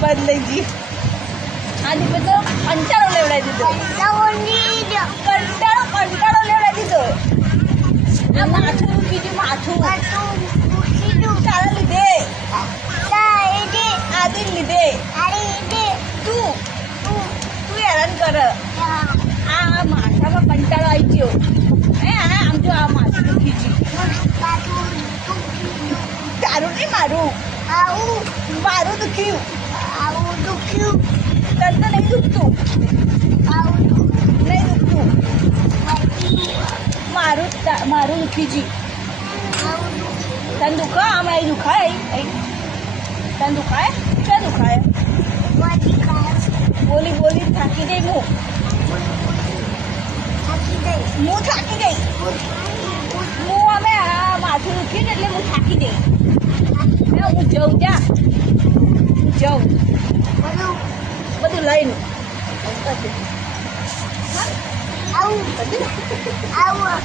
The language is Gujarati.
બંધ લઈ જઈએ. આજે બધો કંટાળો લેવડાવી દીધો. કંટાળો લેવડાવી દીધો. આ માથું બીજું માથું તારા લીધે આદિ લીધે તું હેરાન કર. આ માથામાં કંટાળો આવી ગયો. હે આમ જો આ માથું દુખી ગયું. તારું નહીં મારું દુખ્યું. તને તો નહીં દુખતું. નહીં દુખતું. મારું દુખી જી. તને દુખા આમ અહીં દુખાય. તને દુખાય ક્યાં દુખાય? બોલી થાકી ગઈ. હું થાકી ગઈ. હું અમે માથું દુખી ને એટલે હું થાકી ગઈ. હું જઉં બધું લઈને આવું